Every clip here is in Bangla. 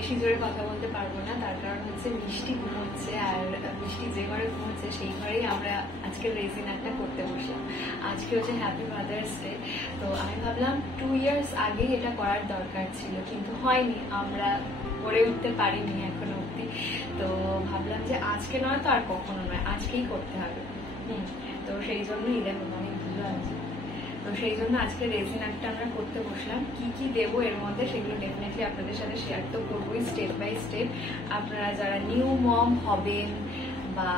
বেশি জোরে কথা বলতে পারবো না, তার কারণ হচ্ছে মিষ্টি ঘুমোচ্ছে, আর মিষ্টি যে ঘরে ঘুমোচ্ছে সেই ঘরেই আমরা আজকে রেজিন আর্টটা করতে বসলাম। আজকে হচ্ছে হ্যাপি মাদার্স ডে, তো আমি ভাবলাম 2 ইয়ার্স আগেই এটা করার দরকার ছিল, কিন্তু হয়নি, আমরা করে উঠতে পারিনি এখনো অব্দি। তো ভাবলাম যে আজকে নয় তো আর কখনো নয়, আজকেই করতে হবে। তো সেই জন্যই দেখো অনেক ভালো আছে, তো সেই জন্য আজকে রেজিন আর্টটা আমরা করতে বসলাম। কি কি দেবো এর মধ্যে সেগুলো ডেফিনেটলি আপনাদের সাথে শেয়ার তো করবোই স্টেপ বাই স্টেপ। আপনারা যারা নিউ মম হবেন বা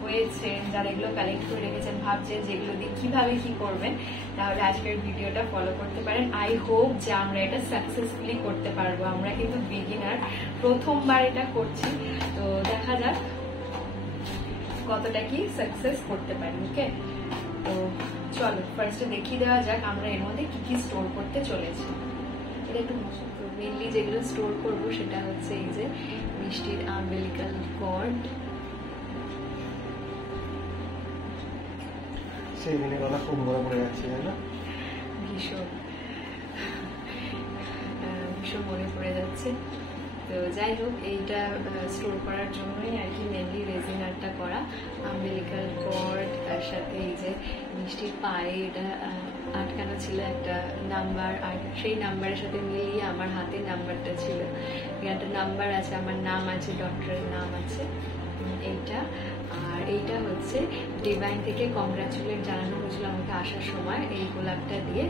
হয়েছেন, যারা এগুলো কালেক্ট করে রেখেছেন, ভাবছেন যেগুলো দিয়ে কিভাবে কি করবেন, তাহলে আজকের ভিডিওটা ফলো করতে পারেন। আই হোপ যে আমরা এটা সাকসেসফুলি করতে পারবো। আমরা কিন্তু বিগিনার, প্রথমবার এটা করছি, তো দেখা যাক কতটা কি সাকসেস করতে পারি। ওকে, তো চলো ফার্স্টে দেখিয়ে দেওয়া যাক আমরা এর মধ্যে কি কি স্টোর করতে চলেছি। এটা একটু মেনলি যেগুলো স্টোর করবো সেটা হচ্ছে এই যে মিষ্টির আম্বিলিকাল কর্ড, সেই দিনের কথা খুব মনে পড়ে যাচ্ছে, তাই না? ভীষণ ভীষণ মনে পড়ে যাচ্ছে। তো যাই হোক, এইটা স্টোর করার জন্যই আর কি মেনলি রেজিন আর্টটা করা। আম্বিলিকাল কর্ড, তার সাথে এই যে মিষ্টির পায়ে এটা আটকানো ছিল একটা নাম্বার, আর সেই নাম্বারের সাথে মিলিয়ে আমার হাতের নাম্বারটা ছিল। একটা নাম্বার আছে, আমার নাম আছে, ডক্টরের নাম আছে এইটা। আর এইটা হচ্ছে ডিভাইন থেকে কংগ্রাচুলেট জানানো হয়েছিল আমাকে আসার সময় এই গোলাপটা দিয়ে।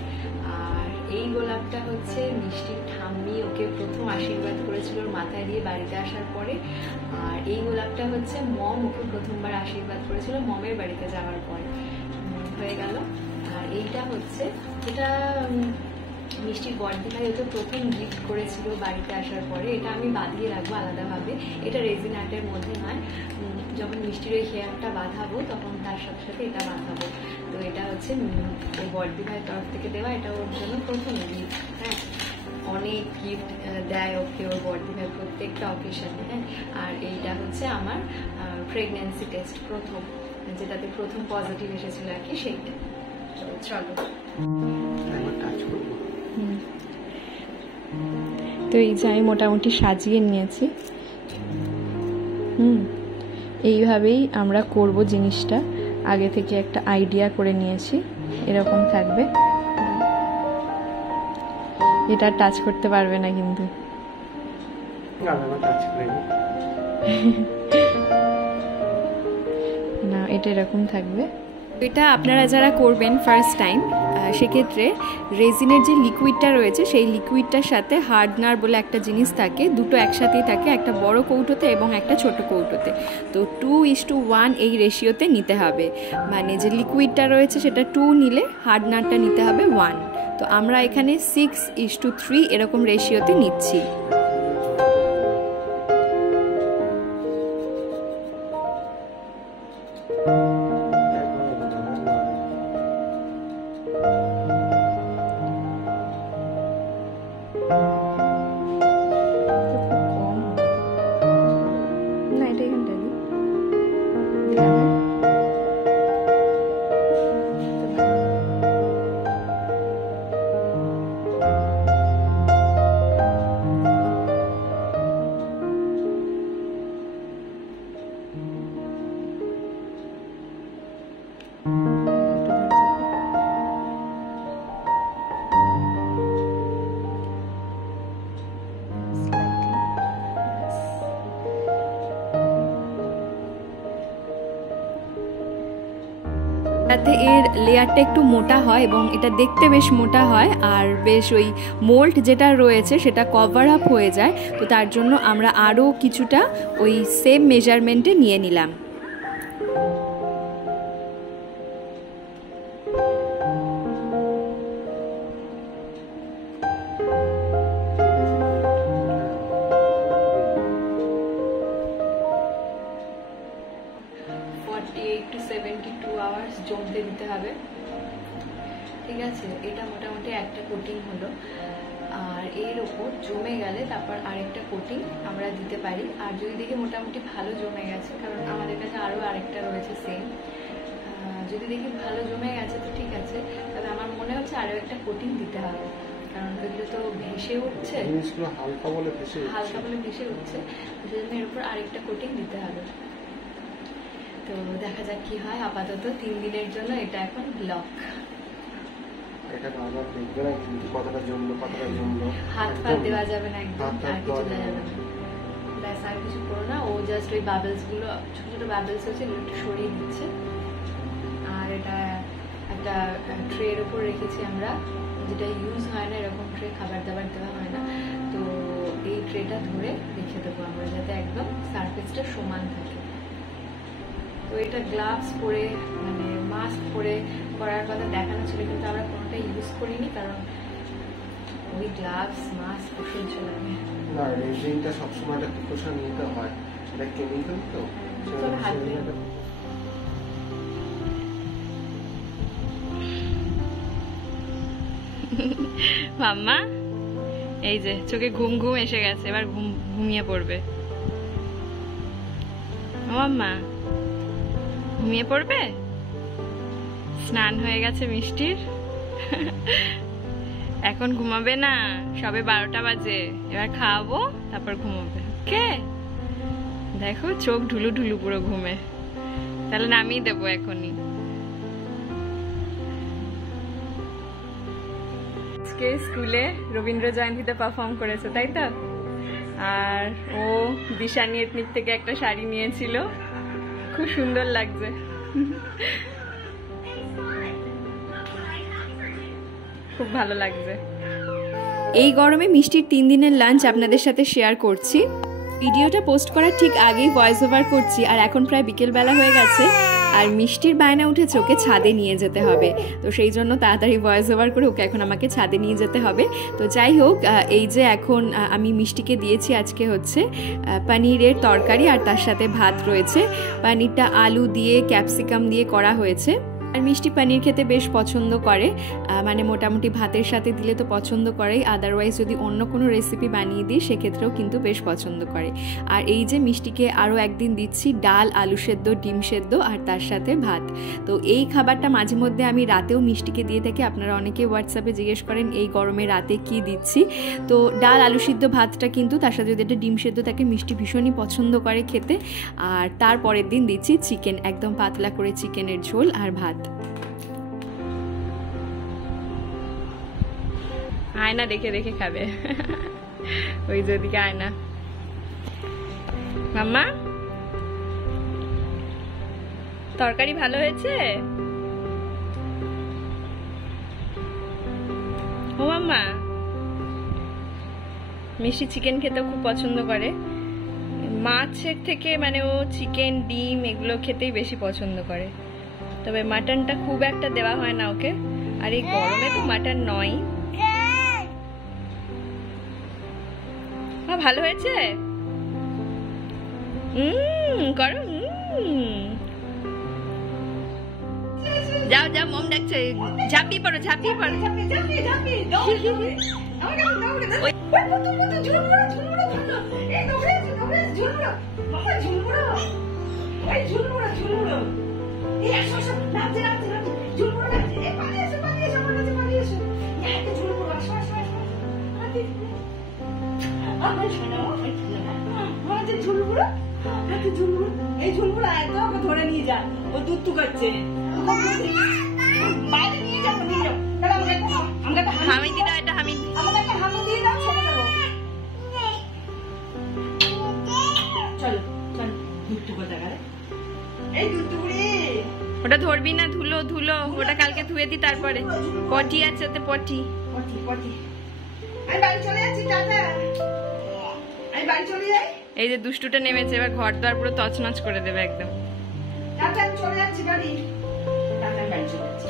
আর এই গোলাপটা হচ্ছে মিষ্টির ঠাম্মি ওকে প্রথম আশীর্বাদ করেছিল ওর মাথায় দিয়ে বাড়িতে আসার পরে। আর এই গোলাপটা হচ্ছে মম ওকে প্রথমবার আশীর্বাদ করেছিল মমের বাড়িতে যাওয়ার পরে। হয়ে গেল। আর এইটা হচ্ছে, এটা মিষ্টির বড়দি ভাই ওকে প্রথম গিফট করেছিল বাড়িতে আসার পরে। এটা আমি বাঁধিয়ে রাখবো আলাদাভাবে, এটা রেজিন আর্টের মধ্যে নয়। যখন মিষ্টির ওই হেয়ারটা বাঁধাবো তখন তার সাথে সাথে এটা বাঁধাবো। তো এটা হচ্ছে ওই বড়দি ভাইয়ের তরফ থেকে দেওয়া, এটা ওর জন্য প্রথম গিফট। হ্যাঁ, অনেক গিফট দেয় ওকে ওর বড়দি ভাই প্রত্যেকটা অকেশনে। হ্যাঁ, আর এইটা হচ্ছে আমার প্রেগন্যান্সি টেস্ট প্রথম, যেটাতে প্রথম পজিটিভ এসেছিল আর কি, সেইটা। তো চলো তো এই যে আমি মোটামুটি সাজিয়ে নিয়েছি। এইভাবেই আমরা করব জিনিসটা, আগে থেকে একটা আইডিয়া করে নিয়েছি, এরকম থাকবে। এটা টাচ করতে পারবে না কিন্তু, না এটা এরকম থাকবে। এটা আপনারা যারা করবেন ফার্স্ট টাইম, সেক্ষেত্রে রেজিনের যে লিকুইডটা রয়েছে সেই লিকুইডটার সাথে হার্ডনার বলে একটা জিনিস থাকে, দুটো একসাথেই থাকে, একটা বড় কৌটোতে এবং একটা ছোট কৌটোতে। তো 2:1 এই রেশিওতে নিতে হবে, মানে যে লিকুইডটা রয়েছে সেটা 2 নিলে হার্ডনারটা নিতে হবে 1। তো আমরা এখানে 6:3 এরকম রেশিওতে নিচ্ছি। যাতে এর লেয়ারটা একটু মোটা হয় এবং এটা দেখতে বেশ মোটা হয়, আর বেশ ওই মোল্ড যেটা রয়েছে সেটা কভার আপ হয়ে যায়। তো তার জন্য আমরা আরও কিছুটা ওই সেম মেজারমেন্টে নিয়ে নিলাম। জমতে দিতে হবে, ঠিক আছে? এটা মোটামুটি একটা কোটিং হলো, আর এর ওপর জমে গেলে তারপর আরেকটা কোটিং আমরা দিতে পারি। আর যদি দেখি মোটামুটি ভালো জমে গেছে, কারণ আমাদের কাছে আরও আরেকটা রয়েছে সেম, যদি দেখি ভালো জমে গেছে তো ঠিক আছে, তবে আমার মনে হচ্ছে আরও একটা কোটিং দিতে হবে। কারণ ওইগুলো তো ভেসে উঠছে, জিনিসগুলো হালকা বলে ভেসে উঠছে, সেজন্য এর উপর আরেকটা কোটিং দিতে হবে। তো দেখা যাক কি হয়। আপাতত 3 দিনের জন্য এটা এখন ব্লক। এটা আবার দেখবে না কিন্তু কতটা জমলো। হাত দেওয়া যাবে না, একদম আর কিছু দেওয়া যাবে না, ব্যাস আর কিছু করো না। ও জাস্ট ওই বাবলস গুলো, ছোট ছোট বাবলস হচ্ছে, এগুলো একটু সরিয়ে দিচ্ছে। আর এটা একটা ট্রের উপর রেখেছি আমরা, যেটা ইউজ হয় না, এরকম ট্রে খাবার দাবার দেওয়া হয় না, তো এই ট্রেটা ধরে রেখে দেবো আমরা, যাতে একদম সারফেসটা সমান থাকে। তো এটা গ্লাভস পরে, মানে মাস্ক পরে করার কথা দেখানো ছিল, কিন্তু আমরা কোনোটা ইউজ করিনি, কারণ ওই গ্লাভস মাস্ক সহ্য লাগে না। রেজিনটা সবসময় একটা প্রিকশন নিতে হয়, এটা কেমিক্যাল তো। মাম্মা এই যে চোখে ঘুম এসে গেছে, এবার ঘুমিয়ে পড়বে। মাম্মা ঘুমিয়ে পড়বে, স্নান হয়ে গেছে মিষ্টির, এখন ঘুমাবে না, সবে 12টা বাজে, এবার খাওয়াবো তারপর ঘুমাবে। ওকে, দেখো চোখ ঢুলু ঢুলু পুরো ঘুমে, তাহলে নামিয়ে দেবো এখনই। আজকে স্কুলে রবীন্দ্র জয়ন্তীতে পারফর্ম করেছে, তাই তো? আর ও দিশানি এথনিক থেকে একটা শাড়ি নিয়েছিল, খুব সুন্দর লাগছে, খুব ভালো লাগছে। এই গরমে মিষ্টির 3 দিনের লাঞ্চ আপনাদের সাথে শেয়ার করছি। ভিডিওটা পোস্ট করার ঠিক আগেই ভয়েস ওভার করছি, আর এখন প্রায় বিকেলবেলা হয়ে গেছে, আর মিষ্টির বায়না উঠেছে ওকে ছাদে নিয়ে যেতে হবে, তো সেই জন্য তাড়াতাড়ি ভয়েস ওভার করে ওকে এখন আমাকে ছাদে নিয়ে যেতে হবে। তো যাই হোক, এই যে এখন আমি মিষ্টিকে দিয়েছি আজকে হচ্ছে পনিরের তরকারি, আর তার সাথে ভাত রয়েছে। পনিরটা আলু দিয়ে ক্যাপসিকাম দিয়ে করা হয়েছে, আর মিষ্টি পনির খেতে বেশ পছন্দ করে, মানে মোটামুটি ভাতের সাথে দিলে তো পছন্দ করেই, আদারওয়াইজ যদি অন্য কোনো রেসিপি বানিয়ে দিই সেক্ষেত্রেও কিন্তু বেশ পছন্দ করে। আর এই যে মিষ্টিকে আরও একদিন দিচ্ছি ডাল, আলু সেদ্ধ, ডিম সেদ্ধ, আর তার সাথে ভাত। তো এই খাবারটা মাঝে মধ্যে আমি রাতেও মিষ্টিকে দিয়ে থাকি। আপনারা অনেকে হোয়াটসঅ্যাপে জিজ্ঞেস করেন এই গরমে রাতে কি দিচ্ছি। তো ডাল, আলু সিদ্ধ, ভাতটা কিন্তু তার সাথে যদি একটা ডিম সেদ্ধ থাকে মিষ্টি ভীষণই পছন্দ করে খেতে। আর তারপরের দিন দিচ্ছি চিকেন, একদম পাতলা করে চিকেনের ঝোল আর ভাত। আয়না দেখে দেখে খাবে, ওই যে ওদিকে আয়না। মাম্মা তরকারি ভালো হয়েছে? ও মাম্মা, মিষ্টি চিকেন খেতে খুব পছন্দ করে, মাছের থেকে মানে ও চিকেন, ডিম এগুলো খেতেই বেশি পছন্দ করে, তবে মাটনটা খুব একটা দেওয়া হয় না ওকে, আর এই গরমে তো মাটন নয়। ভালো হয়েছে? করো, যাও যাও, মম ডাকছে, ঝাঁপিয়ে পড়ো, ঝাঁপিয়ে পড়ো। ধরে নিয়ে যা, ও দুধ করছে, বাইরে নিয়ে যাবো, নিয়ে যাবো। হামি দিন, এটা হামি, আমাকে একটা হামি দিয়ে দাও, ছেড়ে দেবো। চলো চলো, দুধ কোথা গেলে? এই দুধ ওটা ধরবি না, ধুলো ধুলো, ওটা কালকে ধুয়ে দি, তারপরে পটি আছে ওতে, পটি পটি পটি। আমি বাড়ি চলে যাচ্ছি, টাটা। আমি বাড়ি চলে যাই। এই যে দুষ্টুটা নেমেছে, এবার ঘর দ্বার পুরো তছনছ করে দেবে একদম। টাটা, আমি চলে যাচ্ছি বাড়ি, টাটা, আমি বাড়ি চলে যাচ্ছি।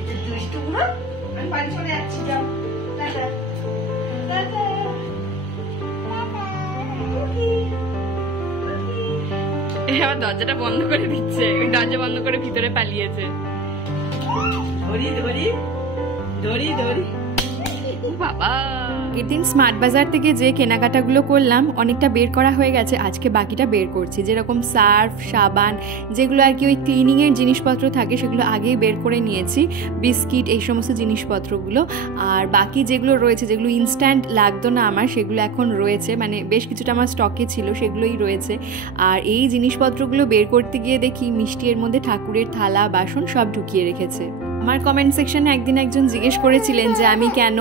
এই যে দুষ্টুগুলো, আমি বাড়ি চলে যাচ্ছি, যাও, টাটা টাটা। এবার দরজাটা বন্ধ করে দিচ্ছে, দরজা বন্ধ করে ভিতরে পালিয়েছে। ধরি ধরি ধরি ধরি, বাবা আগের দিন স্মার্ট বাজার থেকে যে কেনাকাটাগুলো করলাম অনেকটা বের করা হয়ে গেছে, আজকে বাকিটা বের করছি। যেরকম সার্ফ, সাবান, যেগুলো আর কি ওই ক্লিনিংয়ের জিনিসপত্র থাকে সেগুলো আগেই বের করে নিয়েছি, বিস্কিট, এই সমস্ত জিনিসপত্রগুলো। আর বাকি যেগুলো রয়েছে, যেগুলো ইনস্ট্যান্ট লাগতো না আমার, সেগুলো এখন রয়েছে, মানে বেশ কিছুটা আমার স্টকে ছিল, সেগুলোই রয়েছে। আর এই জিনিসপত্রগুলো বের করতে গিয়ে দেখি মিষ্টি এর মধ্যে ঠাকুরের থালা বাসন সব ঢুকিয়ে রেখেছে। আমার কমেন্ট সেকশনে একদিন একজন জিজ্ঞেস করেছিলেন যে আমি কেন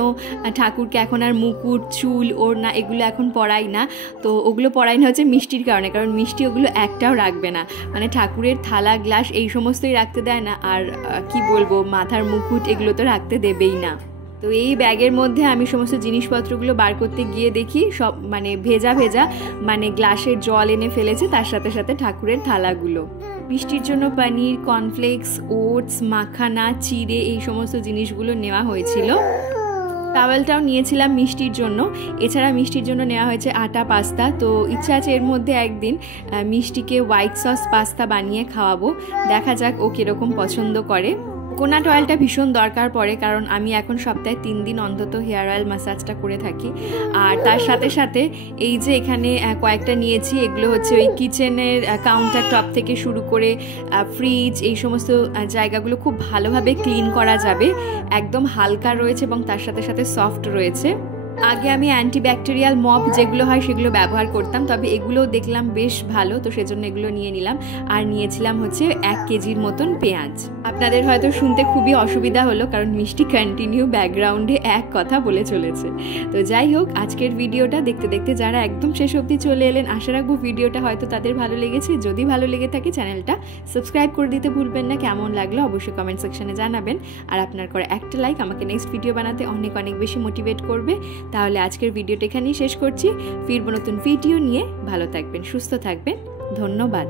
ঠাকুরকে এখন আর মুকুট, চুল, ওড়না এগুলো এখন পরাই না। তো ওগুলো পরাই না হচ্ছে মিষ্টির কারণে, কারণ মিষ্টি ওগুলো একটাও রাখবে না, মানে ঠাকুরের থালা, গ্লাস এই সমস্তই রাখতে দেয় না। আর কি বলবো, মাথার মুকুট এগুলো তো রাখতে দেবেই না। তো এই ব্যাগের মধ্যে আমি সমস্ত জিনিসপত্রগুলো বার করতে গিয়ে দেখি সব মানে ভেজা ভেজা, মানে গ্লাসের জল এনে ফেলেছে, তার সাথে সাথে ঠাকুরের থালাগুলো। মিষ্টির জন্য পনির, কর্নফ্লেক্স, ওটস, মাখানা, চিড়ে এই সমস্ত জিনিসগুলো নেওয়া হয়েছিল। টাওয়েলটাও নিয়েছিলাম মিষ্টির জন্য। এছাড়া মিষ্টির জন্য নেওয়া হয়েছে আটা পাস্তা। তো ইচ্ছা আছে এর মধ্যে একদিন মিষ্টিকে হোয়াইট সস পাস্তা বানিয়ে খাওয়াবো, দেখা যাক ও কীরকম পছন্দ করে। কোকোনাট অয়েলটা ভীষণ দরকার পড়ে, কারণ আমি এখন সপ্তাহে 3 দিন অন্তত হেয়ার অয়েল ম্যাসাজটা করে থাকি। আর তার সাথে সাথে এই যে এখানে কয়েকটা নিয়েছি, এগুলো হচ্ছে ওই কিচেনের কাউন্টার টপ থেকে শুরু করে ফ্রিজ, এই সমস্ত জায়গাগুলো খুব ভালোভাবে ক্লিন করা যাবে। একদম হালকা রয়েছে এবং তার সাথে সাথে সফট রয়েছে। আগে আমি অ্যান্টিব্যাকটেরিয়াল মপ যেগুলো হয় সেগুলো ব্যবহার করতাম, তবে এগুলোও দেখলাম বেশ ভালো, তো সেজন্য এগুলো নিয়ে নিলাম। আর নিয়েছিলাম হচ্ছে 1 কেজির মতন পেঁয়াজ। আপনাদের হয়তো শুনতে খুবই অসুবিধা হলো, কারণ মিষ্টি কন্টিনিউ ব্যাকগ্রাউন্ডে এক কথা বলে চলেছে। তো যাই হোক, আজকের ভিডিওটা দেখতে দেখতে যারা একদম শেষ অবধি চলে এলেন, আশা রাখবো ভিডিওটা হয়তো তাদের ভালো লেগেছে। যদি ভালো লেগে থাকে চ্যানেলটা সাবস্ক্রাইব করে দিতে ভুলবেন না। কেমন লাগলো অবশ্যই কমেন্ট সেকশনে জানাবেন। আর আপনার করে একটা লাইক আমাকে নেক্সট ভিডিও বানাতে অনেক অনেক বেশি মোটিভেট করবে। তাহলে আজকের ভিডিওটা এখানেই শেষ করছি। ফিরবো নতুন ভিডিও নিয়ে। ভালো থাকবেন, সুস্থ থাকবেন, ধন্যবাদ।